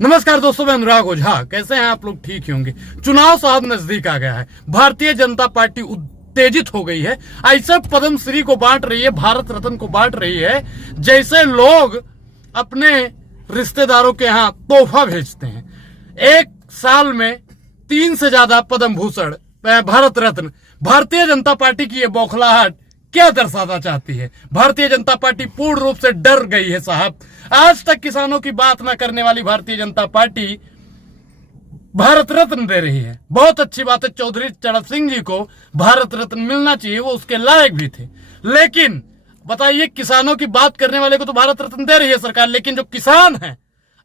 नमस्कार दोस्तों, मैं अनुराग ओझा। कैसे हैं आप लोग? ठीक ही होंगे। चुनाव साहब नजदीक आ गया है। भारतीय जनता पार्टी उत्तेजित हो गई है। ऐसे पद्मश्री को बांट रही है, भारत रत्न को बांट रही है, जैसे लोग अपने रिश्तेदारों के यहाँ तोहफा भेजते हैं। एक साल में 3 से ज्यादा पद्म भूषण, भारत रत्न। भारतीय जनता पार्टी की ये बौखलाहट क्या दर्शाना चाहती है? भारतीय जनता पार्टी पूर्ण रूप से डर गई है साहब। आज तक किसानों की बात न करने वाली भारतीय जनता पार्टी भारत रत्न दे रही है। बहुत अच्छी बात है, चौधरी चरण सिंह जी को भारत रत्न मिलना चाहिए, वो उसके लायक भी थे। लेकिन बताइए, किसानों की बात करने वाले को तो भारत रत्न दे रही है सरकार, लेकिन जो किसान है,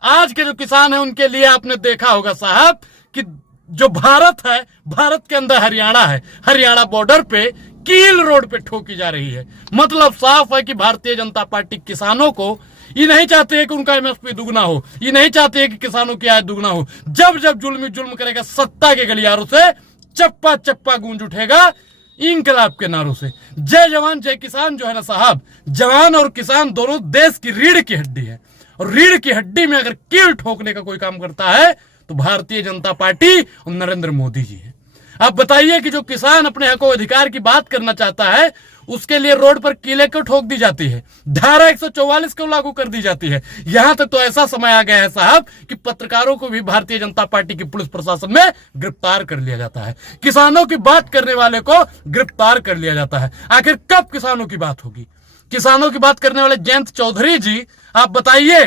आज के जो किसान है, उनके लिए आपने देखा होगा साहब कि जो भारत है, भारत के अंदर हरियाणा है, हरियाणा बॉर्डर पे कील रोड पे ठोकी जा रही है। मतलब साफ है कि भारतीय जनता पार्टी किसानों को ये नहीं चाहते है कि उनका एमएसपी दुगना हो, ये नहीं चाहते है कि किसानों की आय दुगना हो। जब जब जुल्म करेगा, सत्ता के गलियारों से चप्पा चप्पा गूंज उठेगा इंकलाब के नारों से। जय जवान जय किसान जो है ना साहब, जवान और किसान दोनों देश की रीढ़ की हड्डी है, और रीढ़ की हड्डी में अगर कील ठोकने का कोई काम करता है तो भारतीय जनता पार्टी और नरेंद्र मोदी जी है। आप बताइए कि जो किसान अपने हकों अधिकार की बात करना चाहता है, उसके लिए रोड पर कीले क्यों ठोक दी जाती है? धारा 144 क्यों लागू कर दी जाती है? यहां तक तो ऐसा समय आ गया है साहब कि पत्रकारों को भी भारतीय जनता पार्टी की पुलिस प्रशासन में गिरफ्तार कर लिया जाता है। किसानों की बात करने वाले को गिरफ्तार कर लिया जाता है। आखिर कब किसानों की बात होगी? किसानों की बात करने वाले जयंत चौधरी जी, आप बताइए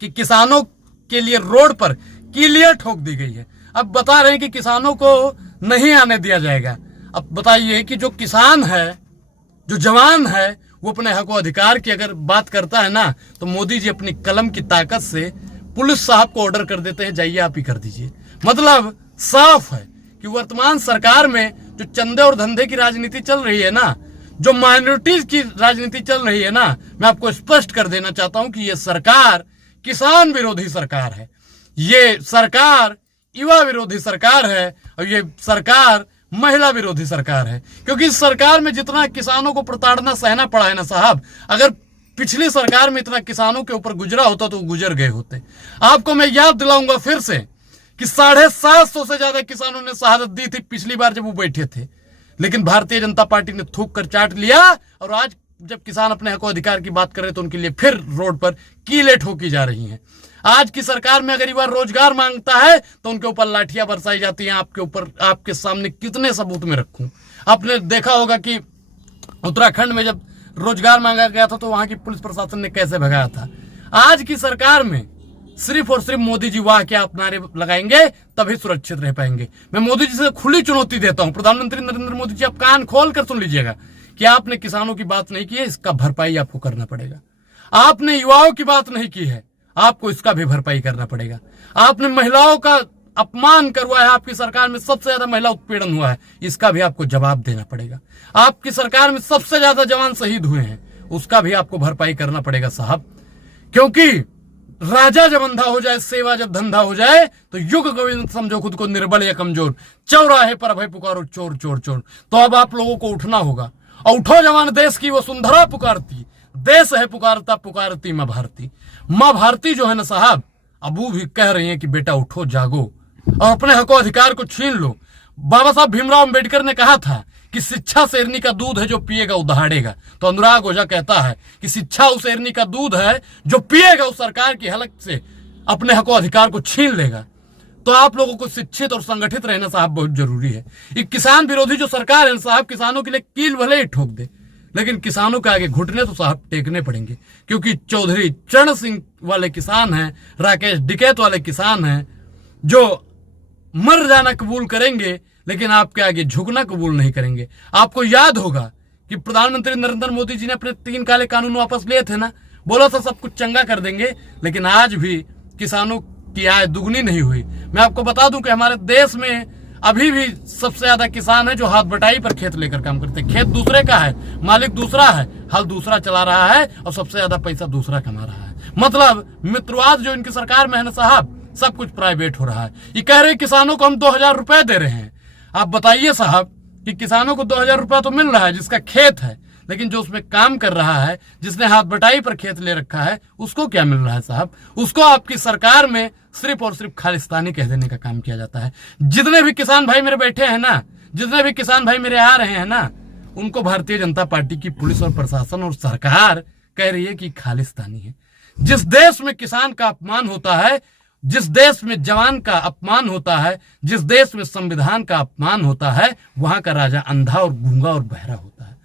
कि किसानों के लिए रोड पर कीलियां ठोक दी गई है। अब बता रहे हैं कि किसानों को नहीं आने दिया जाएगा। अब बताइए कि जो किसान है, जो जवान है, वो अपने हकों अधिकार की अगर बात करता है ना, तो मोदी जी अपनी कलम की ताकत से पुलिस साहब को ऑर्डर कर देते हैं, जाइए आप ही कर दीजिए। मतलब साफ है कि वर्तमान सरकार में जो चंदे और धंधे की राजनीति चल रही है ना, जो माइनॉरिटीज की राजनीति चल रही है ना, मैं आपको स्पष्ट कर देना चाहता हूं कि ये सरकार किसान विरोधी सरकार है, ये सरकार युवा विरोधी सरकार है, और ये सरकार महिला विरोधी सरकार है। क्योंकि इस सरकार में जितना किसानों को प्रताड़ना सहना पड़ा है ना साहब, अगर पिछली सरकार में इतना किसानों के ऊपर गुजरा होता तो गुजर गए होते। आपको मैं याद दिलाऊंगा फिर से कि 750 से ज्यादा किसानों ने शहादत दी थी पिछली बार जब वो बैठे थे, लेकिन भारतीय जनता पार्टी ने थूक कर चाट लिया। और आज जब किसान अपने हकों अधिकार की बात करे तो उनके लिए फिर रोड पर कीलें ठोकी जा रही हैं। आज की सरकार में अगर युवा रोजगार मांगता है तो उनके ऊपर लाठियां बरसाई जाती हैं। आपके ऊपर, आपके सामने कितने सबूत में रखूं? आपने देखा होगा कि उत्तराखंड में जब रोजगार मांगा गया था तो वहां की पुलिस प्रशासन ने कैसे भगाया था। आज की सरकार में सिर्फ और सिर्फ मोदी जी वाह क्या आप नारे लगाएंगे तभी सुरक्षित रह पाएंगे। मैं मोदी जी से खुली चुनौती देता हूं, प्रधानमंत्री नरेंद्र मोदी जी, आप कान खोल कर सुन लीजिएगा कि आपने किसानों की बात नहीं की है, इसका भरपाई आपको करना पड़ेगा। आपने युवाओं की बात नहीं की है, आपको इसका भी भरपाई करना पड़ेगा। आपने महिलाओं का अपमान करवाया है, आपकी सरकार में सबसे ज्यादा महिला उत्पीड़न हुआ है, इसका भी आपको जवाब देना पड़ेगा। आपकी सरकार में सबसे ज्यादा जवान शहीद हुए हैं, उसका भी आपको भरपाई करना पड़ेगा साहब। क्योंकि राजा जब अंधा हो जाए, सेवा जब धंधा हो जाए, तो युग गोविंद समझो खुद को निर्बल या कमजोर, चौराहे पर भय पुकारो चोर चोर चोर। तो अब आप लोगों को उठना होगा, और उठो जवान, देश की वसुंधरा पुकारती, देश है पुकारता पुकारती मां भारती। मां भारती जो है ना साहब, अब वो भी कह रही है कि बेटा उठो जागो और अपने हकों अधिकार को छीन लो। बाबा साहब भीमराव अंबेडकर ने कहा था कि शिक्षा शेरनी का दूध है, जो पिएगा वो दहाड़ेगा। तो अनुराग ओझा कहता है कि शिक्षा उस शेरनी का दूध है जो पिएगा उस सरकार की हलक से अपने हकों अधिकार को छीन लेगा। तो आप लोगों को शिक्षित और संगठित रहना साहब बहुत जरूरी है। ये किसान विरोधी जो सरकार है साहब, किसानों के लिए कील भले ही ठोक दे, लेकिन किसानों के आगे घुटने तो साहब टेकने पड़ेंगे। क्योंकि चौधरी चरण सिंह वाले किसान हैं, राकेश टिकैत वाले किसान हैं, जो मर जाना कबूल करेंगे लेकिन आपके आगे झुकना कबूल नहीं करेंगे। आपको याद होगा कि प्रधानमंत्री नरेंद्र मोदी जी ने अपने 3 काले कानून वापस लिए थे ना, बोला था सब कुछ चंगा कर देंगे, लेकिन आज भी किसानों की आय दुगनी नहीं हुई। मैं आपको बता दूं कि हमारे देश में अभी भी सबसे ज्यादा किसान है जो हाथ बटाई पर खेत लेकर काम करते हैं। खेत दूसरे का है, मालिक दूसरा है, हल दूसरा चला रहा है, और सबसे ज्यादा पैसा दूसरा कमा रहा है। मतलब मित्रवाद जो इनकी सरकार में है ना साहब, सब कुछ प्राइवेट हो रहा है। ये कह रहे किसानों को हम 2000 रुपए दे रहे हैं। आप बताइए साहब कि किसानों को 2000 रुपया तो मिल रहा है, जिसका खेत है, लेकिन जो उसमें काम कर रहा है, जिसने हाथ बटाई पर खेत ले रखा है, उसको क्या मिल रहा है साहब? उसको आपकी सरकार में सिर्फ और सिर्फ खालिस्तानी कह देने का काम किया जाता है। जितने भी किसान भाई मेरे बैठे हैं ना, जितने भी किसान भाई मेरे आ रहे हैं ना, उनको भारतीय जनता पार्टी की पुलिस और प्रशासन और सरकार कह रही है कि खालिस्तानी है। जिस देश में किसान का अपमान होता है, जिस देश में जवान का अपमान होता है, जिस देश में संविधान का अपमान होता है, वहां का राजा अंधा और गूंगा और बहरा होता है।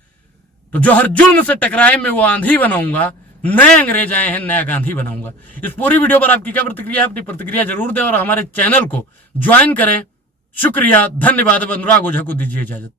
तो जो हर जुल्म से टकराए मैं वो आंधी बनाऊंगा, नए अंग्रेज आए हैं नया गांधी बनाऊंगा। इस पूरी वीडियो पर आपकी क्या प्रतिक्रिया है? अपनी प्रतिक्रिया जरूर दें और हमारे चैनल को ज्वाइन करें। शुक्रिया, धन्यवाद। अनुराग ओझा को दीजिए इजाजत।